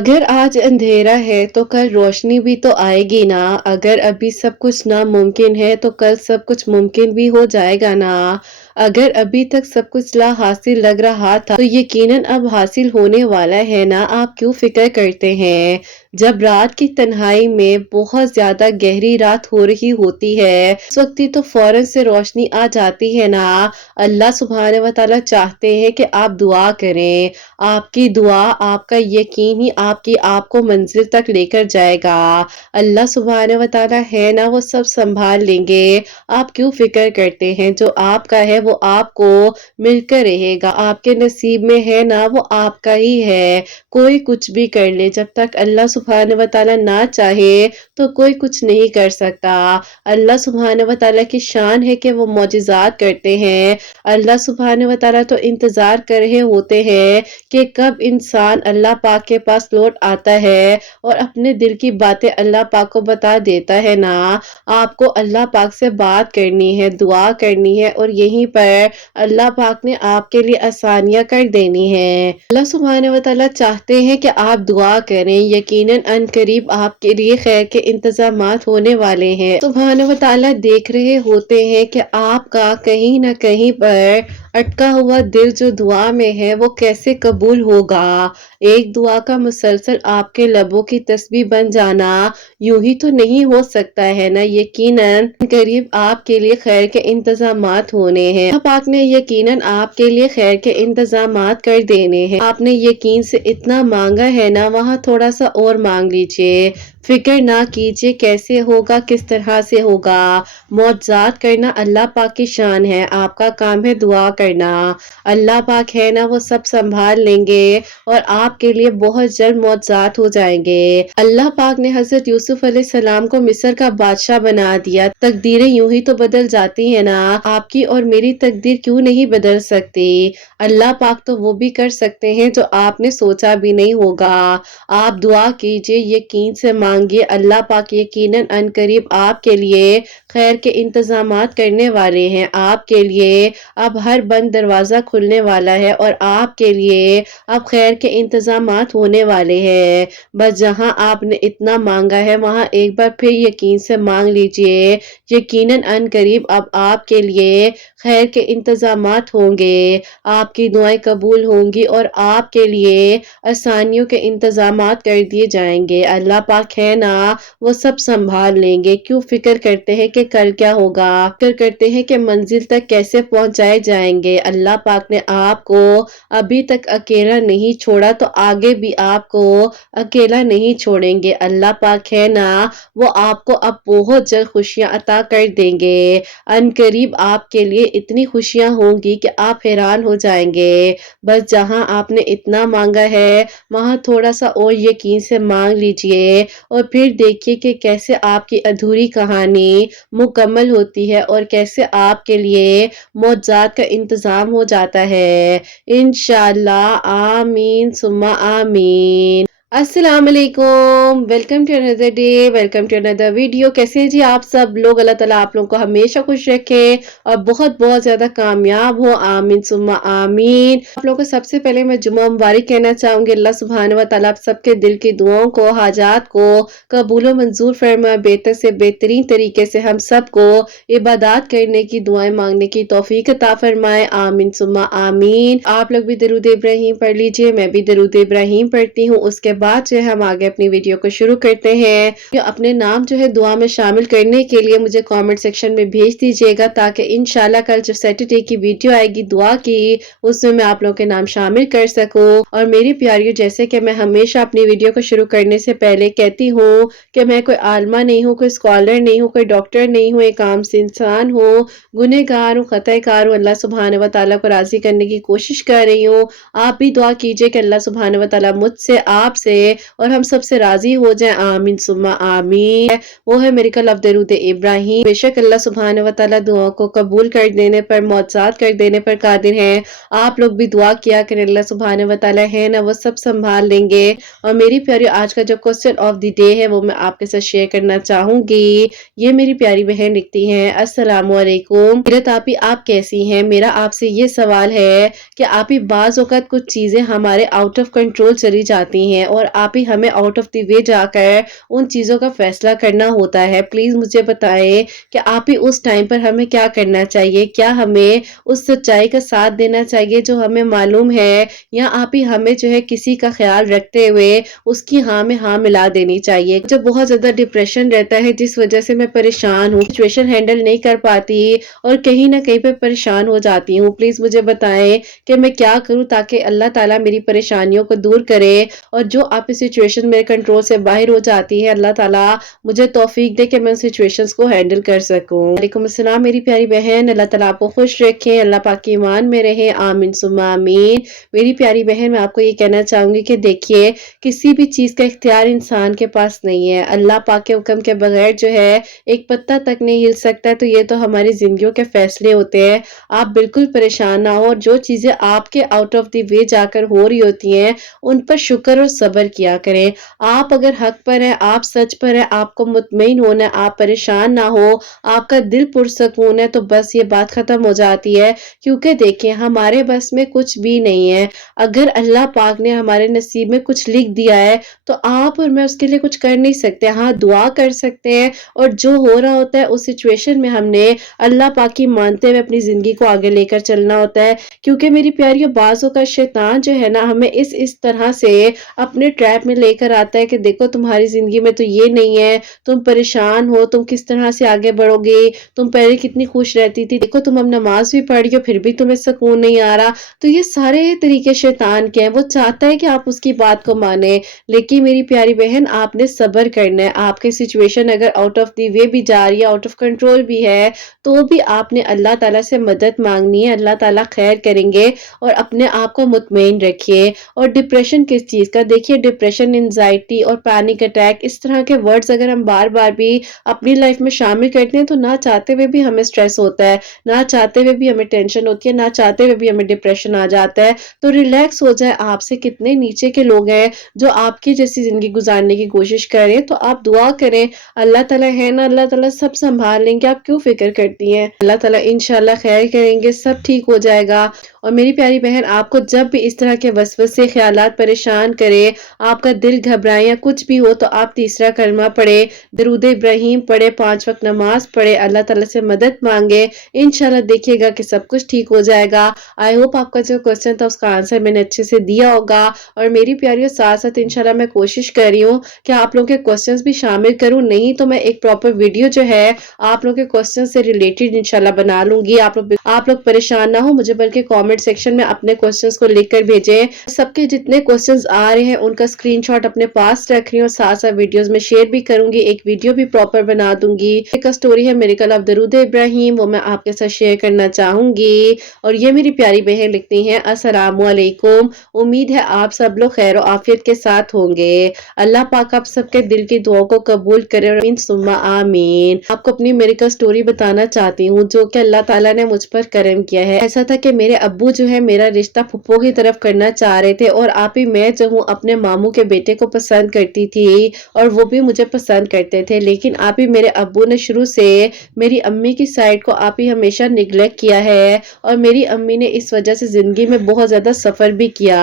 अगर आज अंधेरा है तो कल रोशनी भी तो आएगी ना। अगर अभी सब कुछ नामुमकिन है तो कल सब कुछ मुमकिन भी हो जाएगा ना। अगर अभी तक सब कुछ ला हासिल लग रहा था तो यकीनन अब हासिल होने वाला है ना। आप क्यों फिक्र करते हैं? जब रात की तन्हाई में बहुत ज्यादा गहरी रात हो रही होती है उस वक्त ही तो फौरन से रोशनी आ जाती है ना। अल्लाह सुब्हानहू व तआला चाहते हैं कि आप दुआ करें। आपकी दुआ, आपका यकीन ही आपकी आपको मंजिल तक लेकर जाएगा। अल्लाह सुब्हानहू व तआला है ना, वो सब संभाल लेंगे। आप क्यों फिक्र करते हैं? जो आपका है वो आपको मिलकर रहेगा। आपके नसीब में है ना, वो आपका ही है। कोई कुछ भी कर ले, जब तक अल्लाह सुब्हानहू व तआला ना चाहे तो कोई कुछ नहीं कर सकता। अल्लाह सुब्हानहू व तआला की शान है कि वो मौजिज़ात करते हैं। अल्लाह सुब्हानहू व तआला तो इंतजार कर रहे होते हैं कि कब इंसान अल्लाह पाक के पास लौट आता है और अपने दिल की बातें अल्लाह पाक को बता देता है ना। आपको अल्लाह पाक से बात करनी है, दुआ करनी है और यहीं पर अल्लाह पाक ने आपके लिए आसानियां कर देनी है। अल्लाह सुब्हानहू व तआला चाहते हैं कि आप दुआ करें। यकीनन अनकरीब आपके लिए खैर के इंतजामात होने वाले हैं। सुब्हानहू व तआला देख रहे होते हैं कि आपका कहीं ना कहीं पर अटका हुआ दिल जो दुआ में है वो कैसे कबूल होगा। एक दुआ का मुसलसल आपके लबों की तस्बीह बन जाना यूं ही तो नहीं हो सकता है ना। यकीनन करीब आपके लिए खैर के इंतजामात होने हैं। अल्लाह पाक ने यकीनन आपके लिए खैर के इंतजामात कर देने हैं। आपने यकीन से इतना मांगा है ना, वहाँ थोड़ा सा और मांग लीजिए। फिक्र ना कीजिए कैसे होगा, किस तरह से होगा। मौजज़ात करना अल्लाह पाक की शान है, आपका काम है दुआ करना। अल्लाह पाक है ना, वो सब संभाल लेंगे और आपके लिए बहुत जल्द मौजज़ात हो जाएंगे। अल्लाह पाक ने हजरत यूसुफ अलैहिस्सलाम को मिस्र का बादशाह बना दिया। तकदीरें यूं ही तो बदल जाती है ना, आपकी और मेरी तकदीर क्यों नहीं बदल सकती। अल्लाह पाक तो वो भी कर सकते हैं जो आपने सोचा भी नहीं होगा। आप दुआ कीजिए, यकीन से मांगिए। अल्लाह पाक यकीनन अनकरीब आपके लिए खैर के इंतजामात करने वाले हैं। आपके लिए अब हर बंद दरवाजा खुलने वाला है और आपके लिए अब खैर के इंतजामात होने वाले हैं। बस जहां आपने इतना मांगा है वहां एक बार फिर यकीन से मांग लीजिए। यकीनन अनकरीब अब आपके लिए खैर के इंतजामात होंगे, आपकी दुआएं कबूल होंगी और आपके लिए आसानियों के इंतजामात कर दिए जाएंगे। अल्लाह पाक है ना, वो सब संभाल लेंगे। क्यों फिक्र करते हैं कि कल क्या होगा, फिक्र करते हैं कि मंजिल तक कैसे पहुंचाए जाएंगे। अल्लाह पाक ने आपको अभी तक अकेला नहीं छोड़ा तो आगे भी आपको अकेला नहीं छोड़ेंगे। अल्लाह पाक है ना, वो आपको अब बहुत जल्द खुशियां अता कर देंगे। अनकरीब आपके लिए इतनी खुशियां होंगी कि आप हैरान हो जाएंगे। बस जहां आपने इतना मांगा है वहां थोड़ा सा और यकीन से मांग लीजिए और फिर देखिए कि कैसे आपकी अधूरी कहानी मुकम्मल होती है और कैसे आपके लिए मौजज़ात का इंतजाम हो जाता है। इंशाअल्लाह आमीन सुम्मा आमीन। अस्सलाम वालेकुम, welcome to another day, welcome to another video. कैसे हैं जी आप सब लोग? अल्लाह ताला आप लोगों को हमेशा खुश रखे और बहुत बहुत ज्यादा कामयाब हो, आमीन सुम्मा आमीन। आप लोगों को सबसे पहले मैं जुम्मा मुबारक कहना चाहूंगी। अल्लाह सुब्हानहू व तआला आप सबके दिल की दुआओं को, हाजात को कबूल मंजूर फरमाए। बेहतर से बेहतरीन तरीके से हम सबको इबादत करने की, दुआएं मांगने की तौफीक अता फरमाए, आमीन सुम्मा आमीन। आप लोग भी दरूद इब्राहिम पढ़ लीजिए, मैं भी दरूद इब्राहिम पढ़ती हूँ। उसके बाद जो है हम आगे अपनी वीडियो को शुरू करते हैं। अपने नाम जो है दुआ में शामिल करने के लिए मुझे कमेंट सेक्शन में भेज दीजिएगा, ताकि इंशाल्लाह कल जो सैटरडे की वीडियो आएगी दुआ की, उसमें मैं आप लोगों के नाम शामिल कर सकूं। और मेरी प्यारियों, जैसे कि मैं हमेशा अपनी वीडियो को शुरू करने से पहले कहती हूँ कि मैं कोई आलमा नहीं हूँ, कोई स्कॉलर नहीं हूँ, कोई डॉक्टर नहीं हूँ, एक आम से इंसान हूँ, गुनहगार हूँ, खताकार हूँ। अल्लाह सुब्हानहू व तआला को राजी करने की कोशिश कर रही हूँ। आप भी दुआ कीजिए कि अल्लाह सुब्हानहू व तआला मुझसे, आपसे और हम सबसे राजी हो जाए, आमीन सुम्मा आमीन। वो है मेरे का लफ्ज़ दरूद इब्राहिम। बेशक अल्लाह सुब्हानहू व तआला दुआओं को कबूल कर देने पर, मौजज़ात कर देने पर कादिर है। आप लोग भी दुआ किया करें, अल्लाह सुब्हानहू व तआला है ना, वो सब संभाल लेंगे। और मेरी प्यारी, आज का जो क्वेश्चन ऑफ द डे है वो मैं आपके साथ शेयर करना चाहूंगी। ये मेरी प्यारी बहन लिखती हैं, अस्सलामु अलैकुम किरत आपी, आप कैसी हैं? मेरा आपसे ये सवाल है कि आपी बाज़ औक़ात कुछ चीज़ें हमारे आउट ऑफ कंट्रोल चली जाती हैं और اور आप ही हमें आउट ऑफ द वे जाकर उन चीज़ों का फैसला करना होता है। प्लीज़ मुझे बताएँ कि आप ही उस टाइम पर हमें क्या करना चाहिए? क्या हमें उस सच्चाई का साथ देना चाहिए जो हमें मालूम है, या आप ही हमें जो है किसी का ख़्याल रखते हुए उसकी हाँ में हाँ मिला देनी चाहिए? जब बहुत ज़्यादा डिप्रेशन रहता है जिस वज़ह से मैं परेशान हूँ, सिचुएशन हैंडल नहीं कर पाती और कहीं न कहीं पे परेशान हो जाती हूँ। प्लीज़ मुझे बताएँ कि मैं क्या करूँ ताकि अल्लाह ताला मेरी परेशानियों को दूर करे, और जो आप इस सिचुएशन मेरे कंट्रोल से बाहर हो जाती है, अल्लाह ताला मुझे तौफीक दे कि मैं उन सिचुएशंस को हैंडल कर सकूँ। वालेकुम अस्सलाम मेरी प्यारी बहन, अल्लाह ताला आपको खुश रखे, अल्लाह पाक के ईमान में रहे, आमीन सुम्मा आमीन। मेरी प्यारी बहन, मैं आपको ये कहना चाहूँगी कि देखिए, किसी भी चीज़ का इख्तियार इंसान के पास नहीं है। अल्लाह पाक के हुक्म के बगैर जो है एक पत्ता तक नहीं हिल सकता, तो ये तो हमारी ज़िंदगियों के फैसले होते हैं। आप बिल्कुल परेशान ना हो, और जो चीज़ें आपके आउट ऑफ द वे जाकर हो रही होती हैं, उन पर शुक्र और सब्र किया करें। आप अगर हक पर हैं, आप सच पर हैं, आपको मुतमईन होना है, आप परेशान ना हो, आपका दिल पुरसकून है, तो बस ये बात ख़त्म हो जाती है। क्योंकि देखिए, हमारे बस में कुछ भी नहीं है। अगर अल्लाह पाक ने हमारे नसीब में कुछ लिख दिया है, तो आप और मैं उसके लिए कुछ कर नहीं सकते। हाँ, दुआ कर सकते हैं, और जो हो रहा होता है उस सिचुएशन में हमने अल्लाह पाक की मानते हुए अपनी ज़िंदगी को आगे लेकर चलना होता है। क्योंकि मेरी प्यारियों, बाज़ों का शैतान जो है ना, हमें इस तरह से अपने ट्रैप में लेकर आता है कि देखो, तुम्हारी ज़िंदगी में तो ये नहीं है, तुम परेशान हो, तुम किस तरह से आगे बढ़ोगे, तुम पहले कितनी खुश रहती थी, देखो तुम अब नमाज़ भी पढ़ रही हो फिर भी तुम्हें सुकून नहीं आ रहा। तो ये सारे तरीके शैतान के हैं, वो चाहता है कि आप उसकी बात को माने। लेकिन मेरी प्यारी बहन, आपने सब्र करना है। आपकी सिचुएशन अगर आउट ऑफ द वे भी जा रही है, आउट ऑफ कंट्रोल भी है, तो भी आपने अल्लाह ताला से मदद मांगनी है। अल्लाह ताला खैर करेंगे, और अपने आप को मुतमईन रखिए। और डिप्रेशन किस चीज़ का? देखिए, डिप्रेशन, एंजाइटी और पैनिक अटैक, इस तरह के वर्ड्स अगर हम बार बार भी अपनी लाइफ में शामिल करते हैं, तो ना चाहते हुए भी हमें स्ट्रेस होता है, ना चाहते हुए भी हमें टेंशन होती है, ना चाहते हुए भी हमें डिप्रेशन आ जाता है। तो रिलैक्स हो जाए। आपसे कितने नीचे के लोग हैं जो आपकी जैसी जिंदगी गुजारने की कोशिश कर रहे हैं, तो आप दुआ करें। अल्लाह ताला है ना, अल्लाह ताला सब संभाल लेंगे, आप क्यों फिक्र करती हैं? अल्लाह ताला इंशाल्लाह खैर करेंगे, सब ठीक हो जाएगा। और मेरी प्यारी बहन, आपको जब भी इस तरह के वसवसे ख्यालात परेशान करे, आपका दिल घबराए या कुछ भी हो, तो आप तीसरा कलमा पढ़े, दरूद इब्राहीम पढ़े, 5 वक्त नमाज पढ़े, अल्लाह ताला से मदद मांगे। इंशाल्लाह देखिएगा कि सब कुछ ठीक हो जाएगा। आई होप आपका जो क्वेश्चन था उसका आंसर मैंने अच्छे से दिया होगा। और मेरी प्यारियों, साथ साथ इंशाल्लाह मैं कोशिश कर रही हूँ कि आप लोगों के क्वेश्चंस भी शामिल करूँ, नहीं तो मैं एक प्रॉपर वीडियो जो है आप लोगों के क्वेश्चन से रिलेटेड इंशाल्लाह बना लूंगी। आप लोग परेशान ना हो, मुझे बल्कि कमेंट सेक्शन में अपने क्वेश्चंस को लिखकर भेजें। सबके जितने क्वेश्चंस आ रहे हैं उनका स्क्रीनशॉट अपने पास रख रही हूँ, साथ साथ वीडियोस में शेयर भी करूंगी, एक वीडियो भी प्रॉपर बना दूंगी। एक स्टोरी है मिरेकल ऑफ दरूद इब्राहीम, वो मैं आपके साथ शेयर करना चाहूंगी। और ये मेरी प्यारी बहन लिखती हैं, अस्सलामु अलैकुम, उम्मीद है आप सब लोग खैर और आफियत के साथ होंगे। अल्लाह पाक आप सबके दिल की दुआ को कबूल करे, और आमीन सुम्मा आमीन। आपको अपनी मेरिकल स्टोरी बताना चाहती हूँ जो कि अल्लाह ताला ने मुझ पर करम किया है। ऐसा था कि मेरे अब्बू जो है मेरा रिश्ता फुप्पो की तरफ करना चाह रहे थे, और आप ही मैं जो हूँ अपने मामू के बेटे को पसंद करती थी, और वो भी मुझे पसंद करते थे। लेकिन आप ही मेरे अब्बू ने शुरू से मेरी अम्मी की साइड को आप ही हमेशा निगलेक्ट किया है, और मेरी अम्मी ने इस वजह से जिंदगी में बहुत ज्यादा सफर भी किया।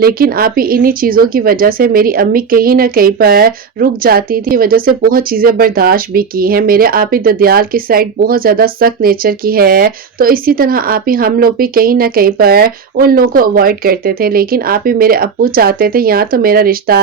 लेकिन आप ही इन्हीं चीजों की वजह से मेरी अम्मी कहीं ना कहीं पर रुक जाती थी, वजह से बहुत चीजें बर्दाश्त भी की हैं। मेरे आप ही ददियाल की साइड बहुत ज्यादा सख्त नेचर की है, तो इसी तरह आप ही हम लोग भी कहीं ना कहीं पर उन लोगों को अवॉइड करते थे। लेकिन आप ही मेरे अब्बू चाहते थे या तो मेरा रिश्ता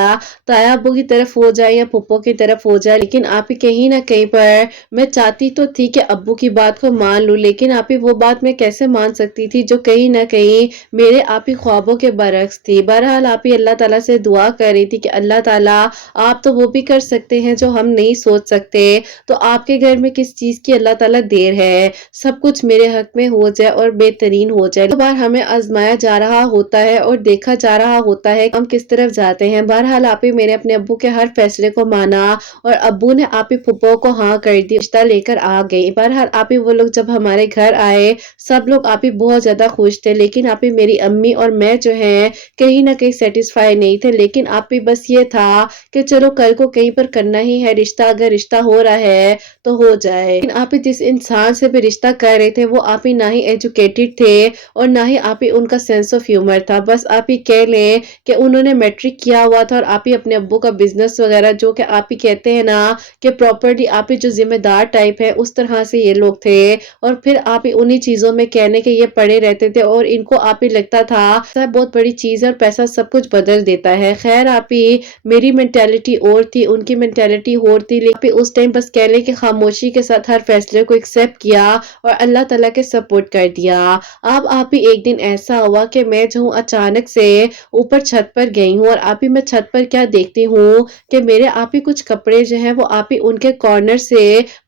ताया अब्बू की तरफ हो जाए या पुप्पो की तरफ हो जाए। लेकिन आप ही कहीं ना कहीं पर मैं चाहती तो थी कि अब्बू की बात को मान लूं, लेकिन आप ही वो बात मैं कैसे मान सकती थी जो कहीं ना कहीं मेरे आप ही ख्वाबों के बरक्स थी। बहरहाल आप ही अल्लाह ताला से दुआ कर रही थी कि अल्लाह ताला आप तो वो भी कर सकते हैं जो हम नहीं सोच सकते, तो आपके घर में किस चीज की अल्लाह ताला देर है, सब कुछ मेरे हक में हो जाए और बेहतरीन हो जाए। बार हमें आजमाया जा रहा होता है और देखा जा रहा होता है हम किस तरफ जाते हैं। बहरहाल आप ही मैंने अपने अब्बू के हर फैसले को माना, और अब्बू ने आप ही फुप्पो को हाँ कर दी, रिश्ता लेकर आ गई। बहरहाल आप ही वो लोग जब हमारे घर आए, सब लोग आप ही बहुत ज्यादा खुश थे, लेकिन आप ही मेरी अम्मी और मैं जो है कहीं ना कहीं सेटिस्फाई नहीं थे। लेकिन आप ही बस ये था कि चलो कल को कहीं पर करना ही है रिश्ता, अगर रिश्ता हो रहा है तो हो जाए। लेकिन आप ही जिस इंसान से भी रिश्ता कर रहे थे वो आप ही ना ही एजुकेटेड थे और ना ही आप ही उनका सेंस ऑफ ह्यूमर था। बस आप ही कह लें कि उन्होंने मैट्रिक किया हुआ था और आप ही अपने अब्बू का बिज़नेस वग़ैरह जो कि आप ही कहते हैं ना कि प्रॉपर्टी आप ही जो ज़िम्मेदार टाइप है, उस तरह से ये लोग थे। और फिर आप ही उन्हीं चीज़ों में कहने के ये पड़े रहते थे और इनको आप ही लगता था सब बहुत बड़ी चीज़ है और पैसा सब कुछ बदल देता है। ख़ैर आप ही मेरी मेंटालिटी और थी, उनकी मेंटालिटी और थी, लेकिन उस टाइम बस कह लें कि खामोशी के साथ हर फैसले को एक्सेप्ट किया और अल्लाह ताला के सपोर्ट कर दिया। अब आप ही एक दिन ऐसा हुआ कि मैं जो हूँ अचानक से ऊपर छत पर गई हूँ और आप ही मैं छत पर क्या देखती हूँ कि मेरे आप ही कुछ कपड़े जो हैं वो आप ही उनके कॉर्नर से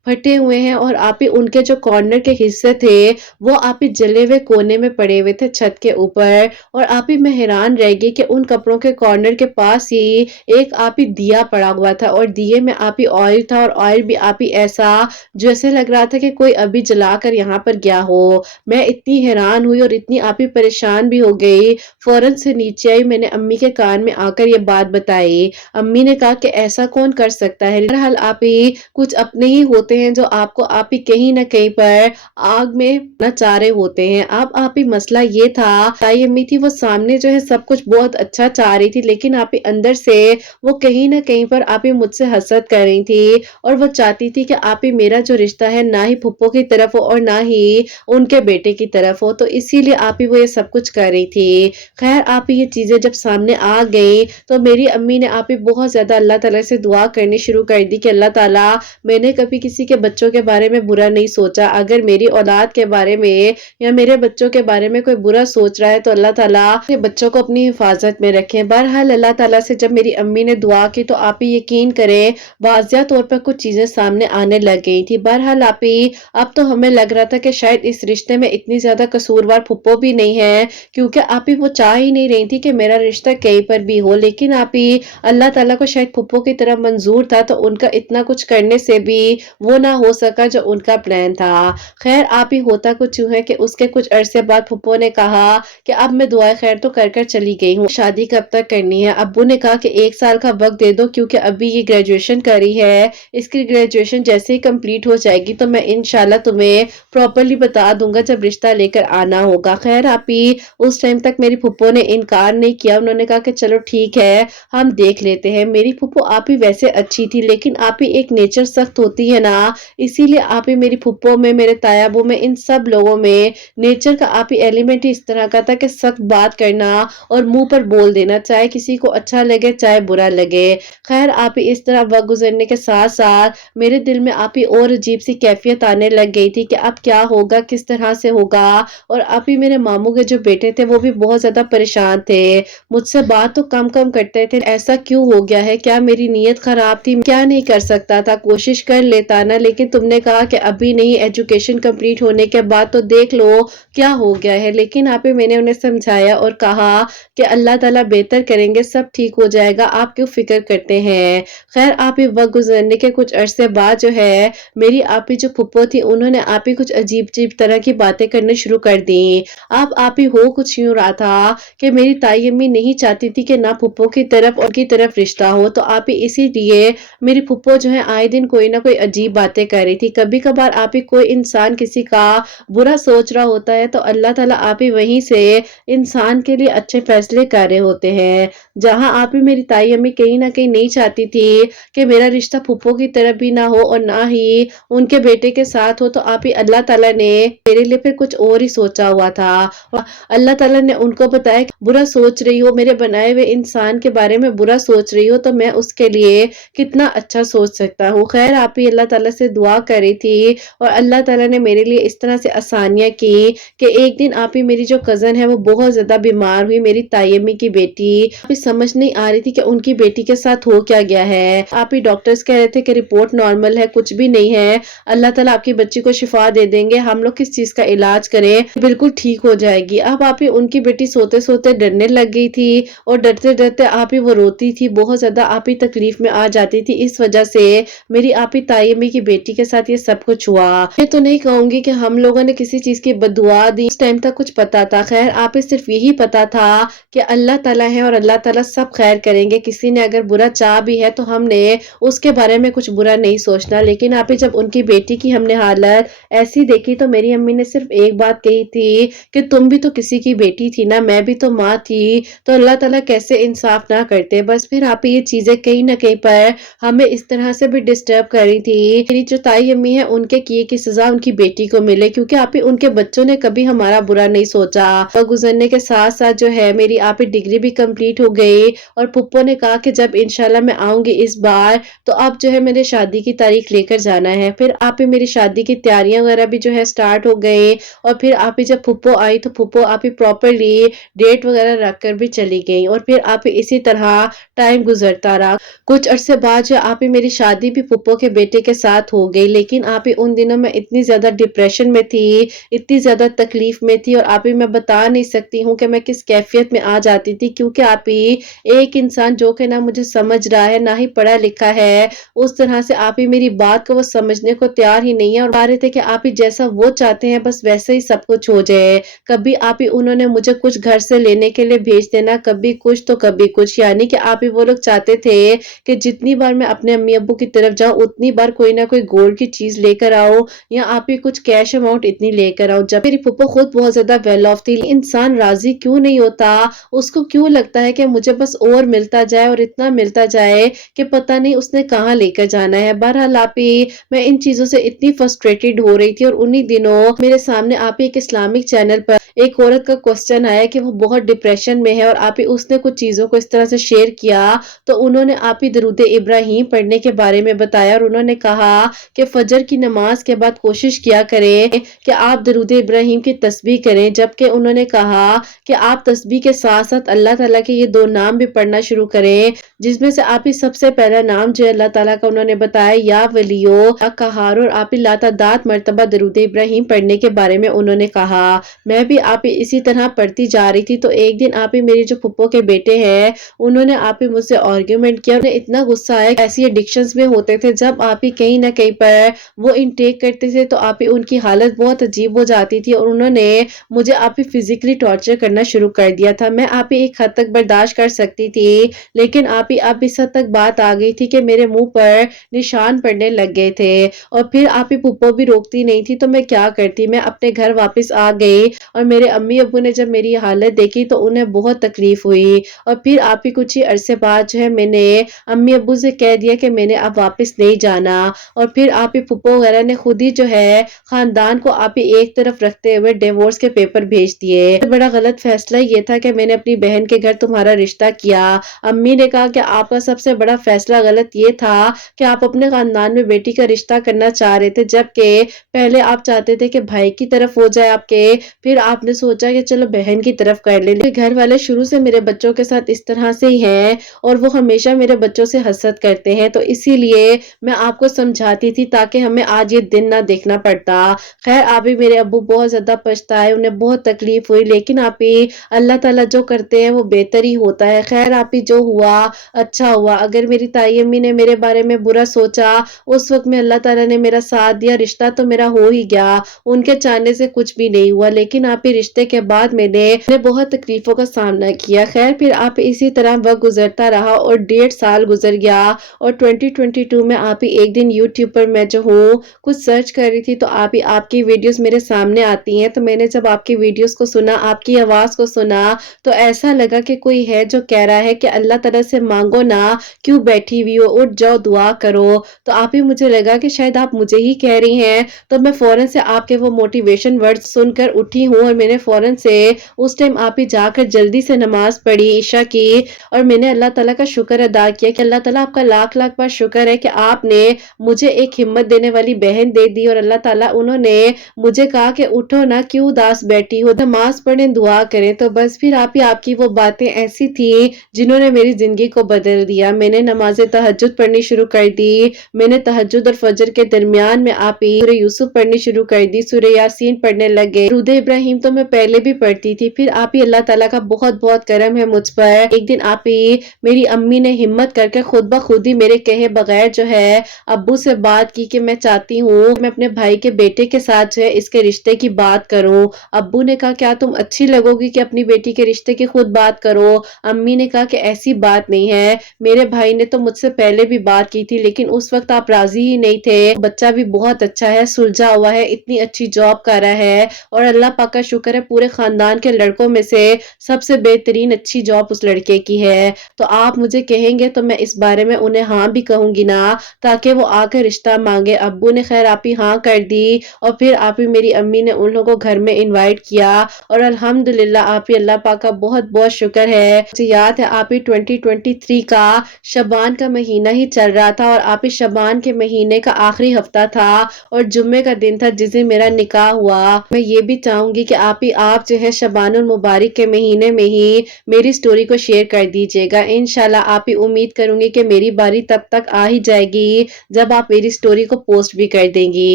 फटे हुए हैं और आप ही उनके जो कॉर्नर के हिस्से थे वो आप ही जले हुए कोने में पड़े हुए थे छत के ऊपर। और आप ही मैं हैरान रह गई कि उन कपड़ों के कॉर्नर के पास ही एक आप ही दिया पड़ा हुआ था और दिए में आप ही ऑयल था और ऑयल भी आप ही ऐसा जैसे लग रहा था कि कोई अभी जलाकर यहाँ पर गया हो। मैं इतनी हैरान हुई और इतनी आप ही परेशान भी हो गई, फौरन से नीचे आई, मैंने अम्मी के कान में आकर ये बात बताई। अम्मी ने कहा कि ऐसा कौन कर सकता है, बहरहाल आप ही कुछ अपने ही होते हैं जो आपको आप ही कहीं ना कहीं पर आग में न चाह रहे होते हैं। अब आप ही मसला ये था, ताई अम्मी थी वो सामने जो है सब कुछ बहुत अच्छा चाह रही थी, लेकिन आप ही अंदर से वो कहीं ना कहीं पर आप ही मुझसे हसद कर रही थी और वो चाहती थी कि आप ही मेरा जो रिश्ता है ना ही फुप्पो की तरफ हो और ना ही उनके बेटे की तरफ हो, तो इसीलिए आप ही वो ये सब कुछ कर रही थी। खैर आप ही ये चीजें जब सामने आ गई तो मेरी अम्मी ने आप ही बहुत ज्यादा अल्लाह ताला से दुआ करनी शुरू कर दी कि अल्लाह ताला मैंने कभी किसी के बच्चों के बारे में बुरा नहीं सोचा, अगर मेरी औलाद के बारे में या मेरे बच्चों के बारे में कोई बुरा सोच रहा है तो अल्लाह ताला ये बच्चों को अपनी हिफाजत में रखें। बहरहाल अल्लाह ताला से जब मेरी अम्मी ने दुआ की तो आप ही यकीन करें वाज़िया तौर पर कुछ चीजें सामने आने लग गई थी। बहरहाल आप ही अब तो हमें लग रहा था कि शायद इस रिश्ते में इतनी ज्यादा कसूरवार फुप्पो भी नहीं है, क्योंकि आप ही वो चाह ही नहीं रही थी कि मेरा रिश्ता कहीं पर भी हो, लेकिन आप ही अल्लाह ताला को शायद फुप्पो की तरफ मंजूर था तो उनका इतना कुछ करने से भी वो ना हो सका जो उनका प्लान था। खैर आप ही होता कुछ यूं है कि उसके कुछ अरसे बाद फुप्पो ने कहा कि अब मैं दुआ खैर तो कर कर चली गई हूँ, शादी कब तक करनी है। अब्बू ने कहा कि 1 साल का वक्त दे दो, क्योंकि अभी ये ग्रेजुएशन करी है, इसकी ग्रेजुएशन जैसे ही कंप्लीट हो जाएगी तो मैं इंशाल्लाह तुम्हें प्रॉपर्ली बता दूंगा जब रिश्ता लेकर आना होगा। खैर आप ही उस टाइम तक मेरी फुप्पो ने इनकार नहीं किया, उन्होंने कहा कि चलो ठीक है हम देख लेते हैं। मेरी फुप्पो आप ही वैसे अच्छी थी, लेकिन आप ही एक नेचर सख्त होती है ना, इसीलिए आप ही मेरी फुप्पो में, मेरे तायाबू में, इन सब लोगों में नेचर का आप ही एलिमेंट ही इस तरह का था कि सख्त बात करना और मुंह पर बोल देना, चाहे किसी को अच्छा लगे चाहे बुरा लगे। खैर आप ही इस तरह वक्त गुजरने के साथ साथ मेरे दिल में आप ही और अजीब सी कैफियत आने लग गई थी कि अब क्या होगा, किस तरह से होगा। और आप ही मेरे मामू के जो बेटे थे वो भी बहुत ज्यादा परेशान थे, मुझसे बात तो कम कम करते थे, ऐसा क्यों हो गया है, क्या मेरी नीयत खराब थी, क्या नहीं कर सकता था, कोशिश कर लेता ना, लेकिन तुमने कहा कि अभी नहीं, एजुकेशन कंप्लीट होने के बाद तो देख लो क्या हो गया है। लेकिन आप ही मैंने उन्हें समझाया और कहा कि अल्लाह ताला बेहतर करेंगे, सब ठीक हो जाएगा, आप क्यों फिक्र करते हैं। खैर आप ही वक्त गुजरने के कुछ अरसे बाद जो है मेरी आप ही जो फुप्पो थी उन्होंने आप ही कुछ अजीब अजीब तरह की बातें करनी शुरू कर दी। अब आप ही हो कुछ यूं रहा था कि मेरी ताई अम्मी नहीं चाहती थी कि ना फुप्पो की तरफ और की तरफ रिश्ता हो, तो आप ही इसीलिए मेरी फुप्पो जो है आए दिन कोई ना कोई अजीब बातें कर रही थी। कभी कभार आप ही कोई इंसान किसी का बुरा सोच रहा होता है तो अल्लाह ताला आप ही वहीं से इंसान के लिए अच्छे फैसले कर रहे होते हैं। जहां आप ही मेरी ताई अम्मी कहीं ना कहीं नहीं चाहती थी कि मेरा रिश्ता फुप्पो की तरफ भी ना हो और ना ही उनके बेटे के साथ हो, तो आप ही अल्लाह ताला ने मेरे लिए फिर कुछ और ही सोचा हुआ था। और अल्लाह ताला ने उनको बताया कि बुरा सोच रही हो, मेरे बनाए हुए इंसान के बारे में बुरा सोच रही हो, तो मैं उसके लिए कितना अच्छा सोच सकता हूँ। खैर आप ही अल्लाह ताला से दुआ कर रही थी और अल्लाह ताला ने मेरे लिए इस तरह से आसानियां की कि एक दिन आप ही मेरी जो कजन है वो बहुत ज्यादा बीमार हुई, मेरी ताई अम्मी की बेटी। आप ही समझ नहीं आ रही थी कि उनकी बेटी के साथ हो क्या गया है। आप ही डॉक्टर्स कह रहे थे कि रिपोर्ट नॉर्मल है, कुछ भी नहीं है, अल्लाह ताला आपकी बच्ची को शिफा दे देंगे, हम लोग किस चीज का इलाज करें, बिल्कुल ठीक हो जाएगी। अब आप ही उनकी बेटी सोते सोते डरने लग गई थी और डरते डरते आप ही वो रोती थी, बहुत ज्यादा आप ही तकलीफ में आ जाती थी। इस वजह से मेरी आप ही ताई अम्मी की की बेटी के साथ ये सब कुछ हुआ। मैं तो नहीं कहूंगी कि हम लोगों ने किसी चीज की बददुआ दी, उस टाइम तक कुछ पता था। खैर आप ही सिर्फ यही पता था कि अल्लाह ताला है और अल्लाह ताला सब खैर करेंगे। किसी ने अगर बुरा चाह भी है तो हमने उसके बारे में कुछ बुरा नहीं सोचना। लेकिन आप ही जब उनकी बेटी की हमने हालत ऐसी देखी तो मेरी अम्मी ने सिर्फ एक बात कही थी कि तुम भी तो किसी की बेटी थी ना, मैं भी तो माँ थी, तो अल्लाह ताला कैसे इंसाफ ना करते। बस फिर आप ही ये चीजें कहीं ना कहीं पर हमें इस तरह से भी डिस्टर्ब कर रही थी। मेरी जो ताई अम्मी है उनके किए की सजा उनकी बेटी को मिले, क्योंकि आप ही उनके बच्चों ने कभी हमारा बुरा नहीं सोचा। और गुजरने के साथ साथ जो है मेरी आप ही डिग्री भी कंप्लीट हो गई और पुप्पो ने कहा कि जब इंशाल्लाह मैं आऊंगी इस बार तो अब जो है मेरे शादी की तारीख लेकर जाना है। फिर आप ही मेरी शादी की तैयारियां वगैरह भी जो है स्टार्ट हो गई और फिर आप ही जब पुप्पो आई तो पुप्पो आप ही प्रॉपरली डेट वगैरह रख कर भी चली गई और फिर आप ही इसी तरह टाइम गुजरता रहा। कुछ अरसे बाद जो आप ही मेरी शादी भी पुप्पो के बेटे के साथ हो गई, लेकिन आप ही उन दिनों में इतनी ज्यादा डिप्रेशन में थी, इतनी ज्यादा तकलीफ में थी और आप ही मैं बता नहीं सकती हूँ कि मैं किस कैफियत में आ जाती थी। क्योंकि आप ही एक इंसान जो कि ना मुझे समझ रहा है ना ही पढ़ा लिखा है, उस तरह से आप ही मेरी बात को वो समझने को तैयार ही नहीं है और कह रहे थे कि आप ही जैसा वो चाहते हैं बस वैसे ही सब कुछ हो जाए। कभी आप ही उन्होंने मुझे कुछ घर से लेने के लिए भेज देना, कभी कुछ तो कभी कुछ, यानी कि आप ही वो लोग चाहते थे कि जितनी बार मैं अपने अम्मी अब्बू की तरफ जाऊं उतनी बार कोई ना कोई गोल्ड की चीज लेकर आओ या आप ही कुछ कैश अमाउंट इतनी लेकर आओ। जब मेरी पुप्पो खुद बहुत ज्यादा वेल ऑफ थी, इंसान राजी क्यों नहीं होता, उसको क्यों लगता है कि मुझे बस और मिलता जाए और इतना मिलता जाए कि पता नहीं उसने कहाँ लेकर जाना है। बहरहाल आप ही मैं इन चीजों से इतनी फ्रस्ट्रेटेड हो रही थी और उन्हीं दिनों मेरे सामने आप ही एक इस्लामिक चैनल पर एक औरत का क्वेश्चन आया कि वो बहुत डिप्रेशन में है और आप ही उसने कुछ चीजों को इस तरह से शेयर किया तो उन्होंने आप ही दरूद इब्राहिम पढ़ने के बारे में बताया और उन्होंने कहा कि फजर की नमाज के बाद कोशिश किया करें कि आप दरूद इब्राहिम की तस्बीह करें। जबकि उन्होंने कहा कि आप तस्बीह के साथ साथ अल्लाह ताला के ये दो नाम भी पढ़ना शुरू करें, जिसमें से आप ही सबसे पहला नाम जो अल्लाह ताला का उन्होंने बताया या वलियो या कहार, और आप ही लातादात मर्तबा दरूद इब्राहिम पढ़ने के बारे में उन्होंने कहा। मैं भी आप ही इसी तरह पढ़ती जा रही थी तो एक दिन आप ही मेरी जो फुप्पो के बेटे हैं उन्होंने आप ही मुझसे आर्ग्यूमेंट किया। उन्हें इतना गुस्सा आया, ऐसी एडिक्शंस में होते थे जब आप ही कहीं ना कहीं पर वो इनटेक करते थे तो आप ही उनकी हालत बहुत अजीब हो जाती थी और उन्होंने मुझे आप ही फिजिकली टॉर्चर करना शुरू कर दिया था। मैं आप ही एक हद तक बर्दाश्त कर सकती थी, लेकिन आप ही अब इस हद तक बात आ गई थी कि मेरे मुंह पर निशान पड़ने लग गए थे और फिर आप ही पुप्पो भी रोकती नहीं थी तो मैं क्या करती, मैं अपने घर वापस आ गई और मेरे अम्मी अब्बू ने जब मेरी हालत देखी तो उन्हें बहुत तकलीफ हुई और फिर आप ही कुछ ही अरसे बाद जो है मैंने अम्मी अब्बू से कह दिया कि मैंने अब वापस नहीं जाना और फिर आप ही पुप्पो वगैरह ने खुद ही जो है खानदान को आप ही एक तरफ रखते हुए डिवोर्स के पेपर भेज दिए। बड़ा गलत फैसला ये था कि मैंने अपनी बहन के घर तुम्हारा रिश्ता किया। अम्मी ने कहा कि आपका सबसे बड़ा फैसला गलत ये था कि आप अपने खानदान में बेटी का रिश्ता करना चाह रहे थे, जबकि पहले आप चाहते थे कि भाई की तरफ हो जाए आपके, फिर आपने सोचा कि चलो बहन की तरफ कर ले। घर वाले शुरू से मेरे बच्चों के साथ इस तरह से ही हैं और वो हमेशा मेरे बच्चों से हसद करते हैं, तो इसीलिए मैं आपको समझाती थी ताकि हमें आज ये दिन ना देखना पड़ता। खैर आप ही मेरे अब्बू बहुत ज्यादा पछताए, उन्हें बहुत तकलीफ हुई, लेकिन आप ही अल्लाह ताला जो करते हैं वो बेहतर ही होता है। खैर आप ही जो हुआ अच्छा हुआ। अगर मेरी ताई अम्मी ने मेरे बारे में बुरा सोचा उस वक्त में अल्लाह ताला ने मेरा साथ दिया, रिश्ता तो मेरा हो ही गया, उनके चाहने से कुछ भी नहीं हुआ। लेकिन आप ही रिश्ते के बाद मैंने बहुत तकलीफों का सामना किया। खैर फिर आप इसी तरह वक्त गुजरता रहा और 1.5 साल गुजर गया और 2022 में आप ही एक दिन यूट्यूब पर मैं जो हूँ कुछ सर्च कर रही थी तो आप ही आपकी वीडियोस मेरे सामने आती हैं। तो मैंने जब आपकी वीडियोस को सुना, आपकी आवाज को सुना तो ऐसा लगा कि कोई है जो कह रहा है कि अल्लाह ताला से मांगो ना, क्यों बैठी हुई हो, उठ जाओ दुआ करो। तो आप ही मुझे लगा कि शायद आप मुझे ही कह रही हैं, तो मैं फौरन से आपके वो मोटिवेशन वर्ड्स सुनकर उठी हूँ और मैंने फौरन से उस टाइम आप ही जाकर जल्दी से नमाज पढ़ी ईशा की और मैंने अल्लाह ताला का शुक्र अदा किया कि अल्लाह ताला आपका लाख लाख बार शुक्र है कि आपने मुझे एक हिम्मत देने वाली बहन दे दी और अल्लाह ताला उन्होंने मुझे कहा कि उठो ना, क्यों उदास बैठी हो, नमाज पढ़ें दुआ करें। तो बस फिर आप ही आपकी वो बातें ऐसी थी जिन्होंने मेरी जिंदगी को बदल दिया। मैंने नमाज तहज्जुद पढ़नी शुरू कर दी, मैंने तहज्जुद और फजर के दरमियान में आप ही सूरह यूसुफ पढ़नी शुरू कर दी, सूरह यासीन पढ़ने लग गए। दरूद इब्राहिम तो تو मैं पहले भी पढ़ती थी, फिर आप ही अल्लाह ताला का बहुत बहुत करम है मुझ पर। एक दिन आप ही मेरी अम्मी ने हिम्मत करके खुद ब खुद ही मेरे कहे बगैर जो है अब्बू से बात की कि मैं चाहती हूँ मैं अपने भाई के बेटे के साथ जो है इसके रिश्ते की बात करूँ। अब्बू ने कहा क्या तुम अच्छी लगोगी कि अपनी बेटी के रिश्ते की खुद बात करो। अम्मी ने कहा कि ऐसी बात नहीं है, मेरे भाई ने तो मुझसे पहले भी बात की थी लेकिन उस वक्त आप राजी ही नहीं थे। बच्चा भी बहुत अच्छा है, सुलझा हुआ है, इतनी अच्छी जॉब कर रहा है और अल्लाह पाक का शुक्र है पूरे खानदान के लड़कों में से सबसे बेहतरीन अच्छी जॉब उस लड़के की है। तो आप मुझे कहेंगे तो मैं इस बारे में उन्हें हाँ भी कहूंगी ना, ताकि वो आकर रिश्ता मांगे। अब्बू ने खैर आप ही हाँ कर दी और फिर आप ही मेरी अम्मी ने उन लोगों को घर में इनवाइट किया और अल्हम्दुलिल्लाह आप ही अल्लाह पाक का बहुत बहुत शुक्र है। मुझे याद है आप ही 2023 का शबान का महीना ही चल रहा था और आप ही शबान के महीने का आखिरी हफ्ता था और जुम्मे का दिन था जिस दिन मेरा निकाह हुआ। मैं ये भी चाहूंगी कि आप जो है शबानुल मुबारक के महीने में ही मेरी स्टोरी को शेयर कर दीजिएगा। इंशाल्लाह आप ही उम्मीद करूंगी कि मेरी बारी तब तक आ ही जाएगी जब आप मेरी स्टोरी को पोस्ट भी कर देंगी।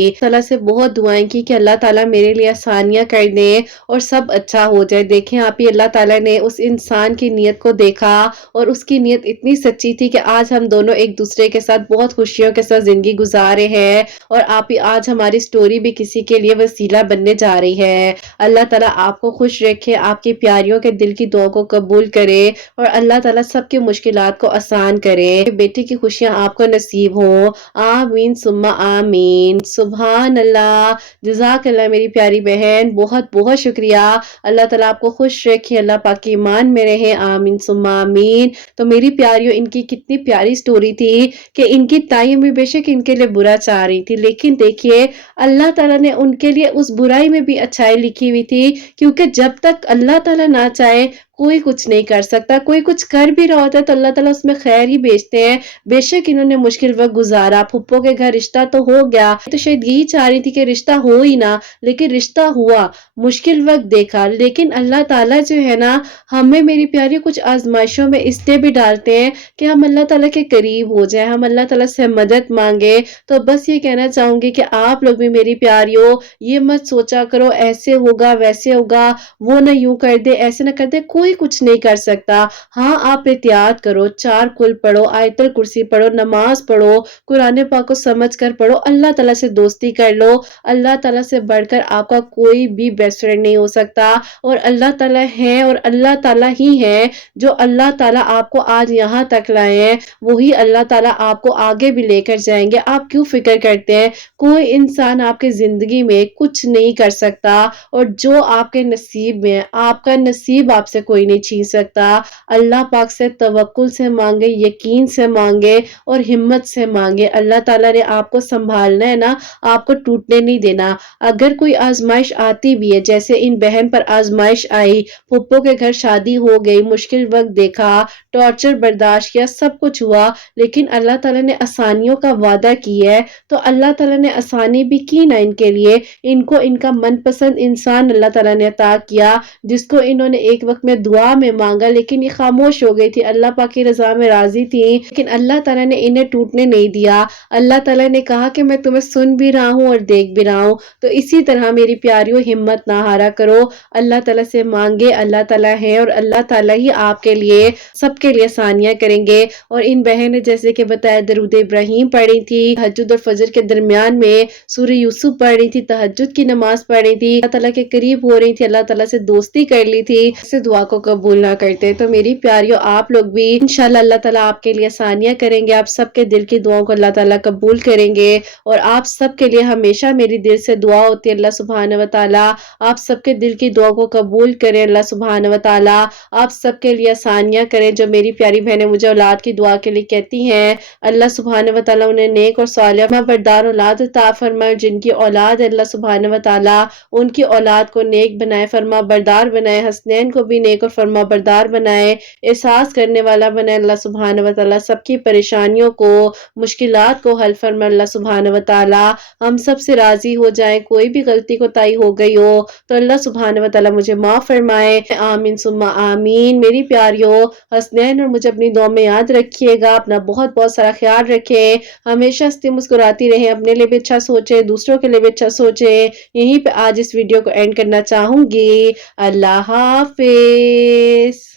अल्लाह से बहुत दुआएं की कि अल्लाह ताला मेरे लिए आसानियां कर दे और सब अच्छा हो जाए। देखें आप ही अल्लाह ताला ने उस इंसान की नीयत को देखा और उसकी नीयत इतनी सच्ची थी कि आज हम दोनों एक दूसरे के साथ बहुत खुशियों के साथ जिंदगी गुजारे हैं और आप ही आज हमारी स्टोरी भी किसी के लिए वसीला बनने जा रही है। अल्लाह ताला आपको खुश रखे, आपकी प्यारियों के दिल की दुआ को कबूल करे और अल्लाह ताला सबकी मुश्किलात को आसान करे। बेटी की खुशियां आपको नसीब हो, आमीन सुम्मा आमीन। सुभान अल्लाह, जज़ाकल्लाह मेरी प्यारी बहन, बहुत बहुत शुक्रिया। अल्लाह ताला आपको खुश रखे, अल्लाह पाक की ईमान में रहे, आमीन सुम्मा आमीन। तो मेरी प्यारियों इनकी कितनी प्यारी स्टोरी थी कि इनकी ताई भी बेशक इनके लिए बुरा चाह रही थी, लेकिन देखिए अल्लाह ताला ने उनके लिए उस बुराई में भी अच्छाई लिखी हुई थी, क्योंकि जब तक अल्लाह ताला ना चाहे कोई कुछ नहीं कर सकता। कोई कुछ कर भी रहा होता है तो अल्लाह ताला उसमें खैर ही भेजते हैं। बेशक इन्होंने मुश्किल वक्त गुजारा, फुप्पो के घर रिश्ता तो हो गया, तो शायद यही चाह रही थी कि रिश्ता हो ही ना, लेकिन रिश्ता हुआ, मुश्किल वक्त देखा। लेकिन अल्लाह ताला जो है ना हमें मेरी प्यारी कुछ आजमाइशों में इसलिए भी डालते हैं कि हम अल्लाह ताला के करीब हो जाए, हम अल्लाह ताला से मदद मांगे। तो बस ये कहना चाहूंगी कि आप लोग भी मेरी प्यारियों ये मत सोचा करो ऐसे होगा वैसे होगा, वो ना यूं कर दे ऐसे ना कर दे, कोई कुछ नहीं कर सकता। हाँ आप एहतियात करो, 4 कुल पढ़ो, आयतल कुर्सी पढ़ो, नमाज पढ़ो, कुरान पाक को समझ कर पढ़ो, अल्लाह ताला से दोस्ती कर लो। अल्लाह ताला से बढ़कर आपका कोई भी बेस्ट फ्रेंड नहीं हो सकता और अल्लाह ताला है और अल्लाह ताला ही है जो अल्लाह ताला आपको आज यहाँ तक लाए हैं, वही अल्लाह ताला आपको आगे भी लेकर जाएंगे। आप क्यों फिक्र करते हैं? कोई इंसान आपकी जिंदगी में कुछ नहीं कर सकता और जो आपके नसीब में है, आपका नसीब आपसे कोई नहीं छीन सकता। अल्लाह पाक से तवक्कुल से मांगे, यकीन से मांगे और हिम्मत से मांगे। अल्लाह ताला ने आपको संभालना है ना, आपको टूटने नहीं देना। अगर कोई आजमाइश आती भी है, जैसे इन बहन पर आजमाइश आई, फुप्पो के घर शादी हो गई, मुश्किल वक्त देखा, टॉर्चर बर्दाश्त किया, सब कुछ हुआ, लेकिन अल्लाह ताला ने आसानियों का वादा किया है, तो अल्लाह ताला ने आसानी भी की ना इनके लिए। इनको इनका मनपसंद इंसान अल्लाह ताला ने अता किया, जिसको इन्होंने एक वक्त में दुआ में मांगा, लेकिन ये खामोश हो गई थी, अल्लाह पाक की रजा में राजी थी, लेकिन अल्लाह ताला ने इन्हें टूटने नहीं दिया। अल्लाह ताला ने कहा कि मैं तुम्हें सुन भी रहा हूँ और देख भी रहा हूँ। तो इसी तरह मेरी प्यारियों हिम्मत ना हारा करो, अल्लाह ताला से मांगे, अल्लाह ताला है और अल्लाह ताला ही आपके लिए सबके लिए आसानियां करेंगे। और इन बहन ने जैसे कि बताया दरूद इब्राहिम पढ़ी थी, तहज्जुद और फजर के दरमियान में सूरह यूसुफ पढ़ रही थी, तहज्जुद की नमाज पढ़ रही थी, अल्लाह ताला के करीब हो रही थी, अल्लाह ताला से दोस्ती कर ली थी, ऐसे दुआ को कबूल ना करते। तो मेरी प्यारियों आप लोग भी इंशाल्लाह अल्लाह ताला आपके लिए आसानियां करेंगे, आप सबके दिल की दुआओं को अल्लाह ताला कबूल करेंगे और आप सबके लिए हमेशा मेरी दिल से दुआ होती है, अल्लाह सुब्हान व तआला आप सबके दिल की दुआ को कबूल करें, अल्लाह सुब्हान व तआला आप सबके लिए आसानियां करें। जो मेरी प्यारी बहनें मुझे औलाद की दुआ के लिए कहती हैं, अल्लाह सुब्हान व तआला उन्हें नेक और सालिहा बरदार औलाद अता फरमाए। जिनकी औलाद अल्लाह सुब्हान व तआला उनकी औलाद को नेक बनाए, फरमा बरदार बनाए, हसनैन को भी नेक और फरमाबरदार बनाए, एहसास करने वाला बनाए अल्लाह सुब्हानहू व तआला। सबकी परेशानियों को, मुश्किलात को हल फरमाए अल्लाह सुब्हानहू व तआला। हम सब से राज़ी हो जाए, कोई भी गलती कोताही हो गई हो तो अल्लाह सुब्हानहू व तआला मुझे माफ़ फरमाए। आमीन सुम्मा आमीन। मेरी प्यारियों, हसनैन और मुझे अपनी दुआ में याद रखिएगा। अपना बहुत-बहुत सारा ख़्याल रखें। हमेशा हँसती मुस्कुराती रहें, अपने लिए भी अच्छा सोचें, दूसरों के लिए भी अच्छा सोचें। यहीं पे आज इस वीडियो को एंड करना चाहूँगी। अल्लाह हाफ़िज़।